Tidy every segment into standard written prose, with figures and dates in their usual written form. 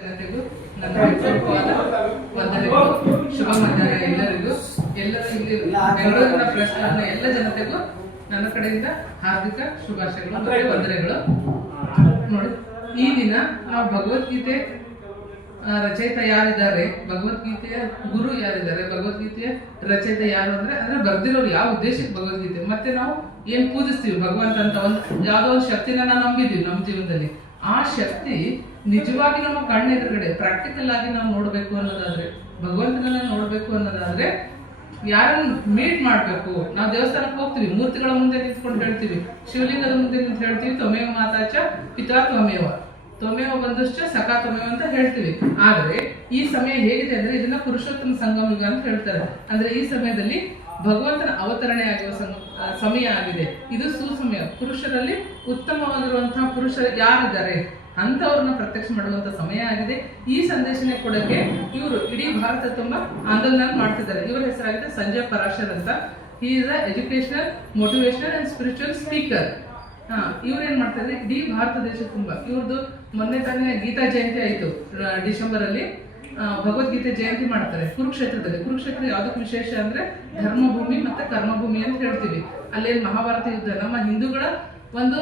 ಜನತೆಗೂ ನನ್ನ ಹೃತ್ಪೂರ್ವಕವಾದ ವಂದನೆಗಳು. ಶುಭ ಮಧ್ಯಾಹ್ನ ಎಲ್ಲರಿಗೂ. ಎಲ್ಲರೂ ಇಲ್ಲಿ ಬೆಂಗಳೂರಿನ ಪ್ರಶ್ನೆ ಎಲ್ಲ ಜನತೆಗೂ ನನ್ನ ಕಡೆಯಿಂದ ಹಾರ್ದಿಕ ಶುಭಾಶಯಗಳು ಮತ್ತು ವಂದನೆಗಳು. ನೋಡಿ, ಈ ದಿನ ನಾವು ಭಗವದ್ಗೀತೆ ರಚಯಿತ ಯಾರಿದ್ದಾರೆ, ಭಗವದ್ಗೀತೆಯ ಗುರು ಯಾರಿದ್ದಾರೆ, ಭಗವದ್ಗೀತೆಯ ರಚಯಿತ ಯಾರು ಅಂದ್ರೆ ಬರ್ದಿರೋರು ಯಾವ ಉದ್ದೇಶಕ್ಕೆ ಭಗವದ್ಗೀತೆ, ಮತ್ತೆ ನಾವು ಏನ್ ಪೂಜಿಸ್ತೀವಿ ಭಗವಂತ ಅಂತ ಒಂದು ಯಾವ್ದೋ ಒಂದು ಶಕ್ತಿನ ನಾವು ನಂಬಿದೀವಿ ನಮ್ಮ ಜೀವನದಲ್ಲಿ. ಆ ಶಕ್ತಿ ನಿಜವಾಗಿ ನಮ್ಮ ಕಣ್ಣೆದುರುಗಡೆ ಪ್ರಾಕ್ಟಿಕಲ್ ಆಗಿ ನಾವು ನೋಡ್ಬೇಕು ಅನ್ನೋದಾದ್ರೆ, ಭಗವಂತನನ್ನ ನೋಡ್ಬೇಕು ಅನ್ನೋದಾದ್ರೆ ಯಾರನ್ನು ಮೀಟ್ ಮಾಡ್ಬೇಕು. ನಾವು ದೇವಸ್ಥಾನಕ್ಕೆ ಹೋಗ್ತೀವಿ, ಮೂರ್ತಿಗಳ ಮುಂದೆ ನಿಂತ್ಕೊಂಡು ಹೇಳ್ತೀವಿ, ಶಿವಲಿಂಗದ ಮುಂದೆ ನಿಂತು ಹೇಳ್ತೀವಿ ತ್ವಮೇವ ಮಾತಾಚ ಪಿತಾ ತ್ವಮೇವ, ತ್ವಮೇವ ಬಂದಶ್ಚ ಸಖಾ ತ್ವಮೇವ ಅಂತ ಹೇಳ್ತೀವಿ. ಆದ್ರೆ ಈ ಸಮಯ ಹೇಗಿದೆ ಅಂದ್ರೆ ಇದನ್ನ ಪುರುಷೋತ್ತಮ ಸಂಗಮ ಯುಗ ಅಂತ ಹೇಳ್ತಾರೆ. ಅಂದ್ರೆ ಈ ಸಮಯದಲ್ಲಿ ಭಗವಂತನ ಅವತರಣೆ ಆಗುವ ಸಮಯ ಆಗಿದೆ. ಇದು ಸುಸಮಯ. ಪುರುಷರಲ್ಲಿ ಉತ್ತಮವಾಗಿರುವಂತಹ ಪುರುಷರು ಯಾರಿದ್ದಾರೆ ಅಂತವ್ರನ್ನ ಪ್ರತ್ಯಕ್ಷ ಮಾಡುವಂತ ಸಮಯ ಆಗಿದೆ. ಈ ಸಂದೇಶನ ಕೊಡಕ್ಕೆ ಇವರು ಇಡೀ ಭಾರತ ತುಂಬಾ ಆಂದೋಲನ ಮಾಡ್ತಿದ್ದಾರೆ. ಇವರ ಹೆಸರಾಗಿದೆ ಸಂಜಯ್ ಪರಾಶರ್ ಅಂತ. He is a educational, motivational and spiritual speaker. ಇವ್ರು ಏನ್ ಮಾಡ್ತಾರೆ, ಇಡೀ ಭಾರತ ದೇಶ ತುಂಬಾ ಇವ್ರದ್ದು ಮೊನ್ನೆ ತಾನೇ ಗೀತಾ ಜಯಂತಿ ಆಯ್ತು ಡಿಸೆಂಬರ್ ಅಲ್ಲಿ. ಭಗವದ್ಗೀತೆ ಜಯಂತಿ ಮಾಡ್ತಾರೆ ಕುರುಕ್ಷೇತ್ರದಲ್ಲಿ. ಕುರುಕ್ಷೇತ್ರ ಯಾವ್ದಕ್ಕೆ ವಿಶೇಷ ಅಂದ್ರೆ ಧರ್ಮಭೂಮಿ ಮತ್ತೆ ಕರ್ಮಭೂಮಿ ಅಂತ ಹೇಳ್ತೀವಿ. ಅಲ್ಲೇನ್ ಮಹಾಭಾರತ ಯುದ್ಧ, ನಮ್ಮ ಹಿಂದೂಗಳ ಒಂದು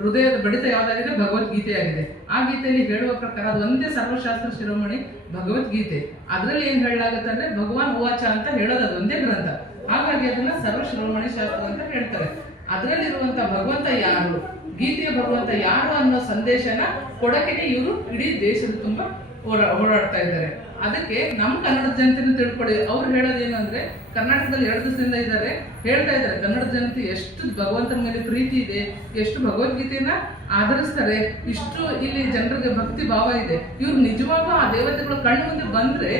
ಹೃದಯದ ಬಡಿತ ಯಾವ್ದಾಗಿದೆ, ಭಗವದ್ಗೀತೆ ಆಗಿದೆ. ಆ ಗೀತೆಯಲ್ಲಿ ಹೇಳುವ ಪ್ರಕಾರ ಅದು ಒಂದೇ ಸರ್ವಶಾಸ್ತ್ರ ಶಿರೋಮಣಿ ಭಗವದ್ಗೀತೆ. ಅದ್ರಲ್ಲಿ ಏನ್ ಹೇಳಲಾಗುತ್ತೆ ಅಂದ್ರೆ ಭಗವಾನ್ ಉವಾಚ ಅಂತ ಹೇಳೋದು ಅದು ಒಂದೇ ಗ್ರಂಥ. ಹಾಗಾಗಿ ಅದನ್ನ ಸರ್ವ ಶಿರೋಮಣಿ ಶಾಸ್ತ್ರ ಅಂತ ಹೇಳ್ತಾರೆ. ಅದರಲ್ಲಿರುವಂತ ಭಗವಂತ ಯಾರು, ಗೀತೆಯ ಭಗವಂತ ಯಾರು ಅನ್ನೋ ಸಂದೇಶನ ಕೊಡಕ್ಕೆ ಇವರು ಇಡೀ ದೇಶದ ತುಂಬಾ ಓಡಾಡ್ತಾ ಇದ್ದಾರೆ. ಅದಕ್ಕೆ ನಮ್ಮ ಕನ್ನಡದ ಜನತೆಯನ್ನು ತಿಳ್ಕೊಳ್ಳಿ. ಅವ್ರು ಹೇಳೋದೇನು ಅಂದ್ರೆ, ಕರ್ನಾಟಕದಲ್ಲಿ 2 ದಿವಸದಿಂದ ಇದ್ದಾರೆ, ಹೇಳ್ತಾ ಇದ್ದಾರೆ ಕನ್ನಡದ ಜನತೆ ಎಷ್ಟು ಭಗವಂತನ ಮೇಲೆ ಪ್ರೀತಿ ಇದೆ, ಎಷ್ಟು ಭಗವದ್ಗೀತೆಯನ್ನ ಆಧರಿಸ್ತಾರೆ, ಇಷ್ಟು ಇಲ್ಲಿ ಜನರಿಗೆ ಭಕ್ತಿ ಭಾವ ಇದೆ. ಇವ್ರು ನಿಜವಾಗೂ ಆ ದೇವತೆಗಳು ಕಣ್ಣು ಮುಂದೆ ಬಂದ್ರೆ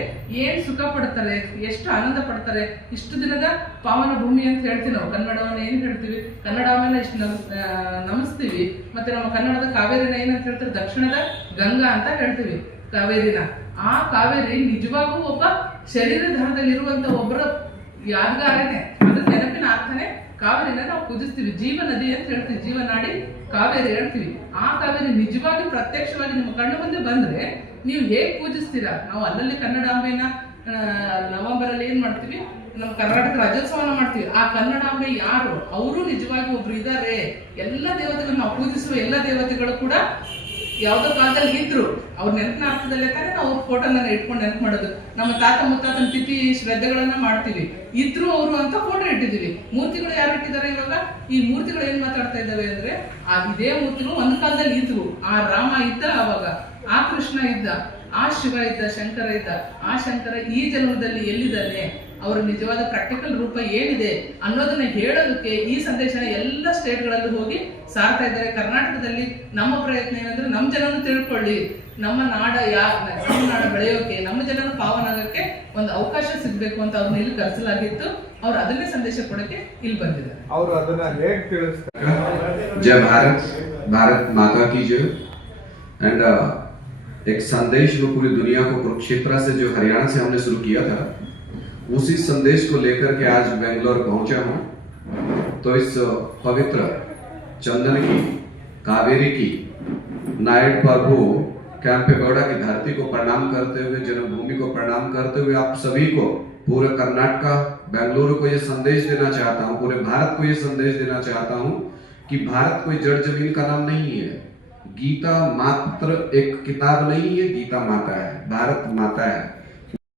ಏನ್ ಸುಖ ಪಡ್ತಾರೆ, ಎಷ್ಟು ಆನಂದ ಪಡ್ತಾರೆ. ಇಷ್ಟು ದಿನದ ಪಾವನ ಭೂಮಿ ಅಂತ ಹೇಳ್ತೀವಿ ನಾವು. ಕನ್ನಡವನ್ನ ಏನ್ ಹೇಳ್ತೀವಿ, ಕನ್ನಡವನ್ನ ಇಷ್ಟು ನಮಿಸ್ತೀವಿ. ಮತ್ತೆ ನಮ್ಮ ಕನ್ನಡದ ಕಾವೇರಿನ ಏನಂತ ಹೇಳ್ತಾರೆ, ದಕ್ಷಿಣದ ಗಂಗಾ ಅಂತ ಹೇಳ್ತೀವಿ ಕಾವೇರಿನ. ಆ ಕಾವೇರಿ ನಿಜವಾಗೂ ಒಬ್ಬ ಶರೀರಧಾರದಲ್ಲಿರುವಂತ ಒಬ್ಬರ ಯಾದಗಾರನೇ. ಅದ್ರ ನೆನಪಿನ ಅರ್ಥನೇ ಕಾವೇರಿನ ನಾವು ಪೂಜಿಸ್ತೀವಿ. ಜೀವ ನದಿ ಅಂತ ಹೇಳ್ತೀವಿ, ಜೀವನಾಡಿ ಕಾವೇರಿ ಹೇಳ್ತೀವಿ. ಆ ಕಾವೇರಿ ನಿಜವಾಗಿ ಪ್ರತ್ಯಕ್ಷವಾಗಿ ನಿಮ್ಮ ಕಣ್ಣು ಮುಂದೆ ಬಂದ್ರೆ ನೀವು ಹೇಗ್ ಪೂಜಿಸ್ತೀರಾ. ನಾವು ಅಲ್ಲಲ್ಲಿ ಕನ್ನಡಾಂಬೆನ ನವೆಂಬರ್ ಅಲ್ಲಿ ಏನ್ ಮಾಡ್ತೀವಿ, ನಮ್ಮ ಕರ್ನಾಟಕ ರಾಜ್ಯೋತ್ಸವನ ಮಾಡ್ತೀವಿ. ಆ ಕನ್ನಡಾಂಬೆ ಯಾರು, ಅವರು ನಿಜವಾಗಿ ಒಬ್ರು ಇದ್ದಾರೆ. ಎಲ್ಲ ದೇವತೆಗಳು ನಾವು ಪೂಜಿಸುವ ಎಲ್ಲ ದೇವತೆಗಳು ಕೂಡ ಯಾವ್ದೋ ಕಾಲದಲ್ಲಿ ಇದ್ರು, ಅವ್ರ ನೆನಪಿನ ಅರ್ಥದಲ್ಲೇ ತಾನೇ ನಾವು ಫೋಟೋನ ಇಟ್ಕೊಂಡು ನೆನಪು ಮಾಡೋದು. ನಮ್ಮ ತಾತ ಮುತ್ತಾತನ ತಿಥಿ ಶ್ರದ್ಧೆಗಳನ್ನ ಮಾಡ್ತೀವಿ. ಇದ್ರು ಅವರು ಅಂತ ಫೋಟೋ ಇಟ್ಟಿದೀವಿ. ಮೂರ್ತಿಗಳು ಯಾರು ಇಟ್ಟಿದ್ದಾರೆ ಇವಾಗ? ಈ ಮೂರ್ತಿಗಳು ಏನ್ ಮಾತಾಡ್ತಾ ಇದ್ದಾವೆ ಅಂದ್ರೆ, ಇದೇ ಮೂರ್ತಿಗಳು ಒಂದು ಕಾಲದಲ್ಲಿ ಇದ್ವು. ಆ ರಾಮ ಇದ್ದ ಅವಾಗ, ಆ ಕೃಷ್ಣ ಇದ್ದ, ಆ ಶಿವ ಇದ್ದ, ಶಂಕರ ಇದ್ದ. ಆ ಶಂಕರ ಈ ಜನ್ಮದಲ್ಲಿ ಎಲ್ಲಿದ್ದಾನೆ, ಅವರ ನಿಜವಾದ ಪ್ರಾಕ್ಟಿಕಲ್ ರೂಪ ಏನಿದೆ ಅನ್ನೋದನ್ನ ಹೇಳೋದಕ್ಕೆ ಈ ಸಂದೇಶನ ಎಲ್ಲ ಸ್ಟೇಟ್ಗಳಲ್ಲಿ ಹೋಗಿ ಸಾರ್ತಾ ಇದ್ದಾರೆ. ಕರ್ನಾಟಕದಲ್ಲಿ ನಮ್ಮ ಪ್ರಯತ್ನ ಏನಂದ್ರೆ, ನಮ್ಮ ಜನನು ತಿಳ್ಕೊಳ್ಳಿ, ನಮ್ಮ ನಾಡ ನಮ್ಮ ನಾಡ ಬೆಳೆಯೋಕೆ, ನಮ್ಮ ಜನನು ಪಾವನಾಗಕ್ಕೆ ಒಂದು ಅವಕಾಶ ಸಿಗ್ಬೇಕು ಅಂತ ಅವ್ರನ್ನ ಇಲ್ಲಿ ಕರೆಸಲಾಗಿತ್ತು. ಅವ್ರು ಅದನ್ನೇ ಸಂದೇಶ ಕೊಡಕ್ಕೆ ಇಲ್ಲಿ ಬಂದಿದ್ದಾರೆ. ಅವರು ಅದನ್ನ ಹೇಗೆ ತಿಳಿಸ್ತಾರೆ? जय भारत, भारत माता की जय। एंड एक संदेश जो पूरी दुनिया को कुरुक्षेत्र से, जो हरियाणा से हमने शुरू किया था, उसी संदेश को लेकर के आज बेंगलोर पहुंचा हूं। तो इस पवित्र चंदन की, कावेरी की, नायक प्रभु कैंपेगौड़ा की धरती को प्रणाम करते हुए, जन्मभूमि को प्रणाम करते हुए आप सभी को, पूरे कर्नाटक, बेंगलुरु को ये संदेश देना चाहता हूं, पूरे भारत को ये संदेश देना चाहता हूं कि भारत कोई जड़ जमीन का नाम नहीं है। गीता मात्र एक किताब नहीं है, गीता माता है, भारत माता है।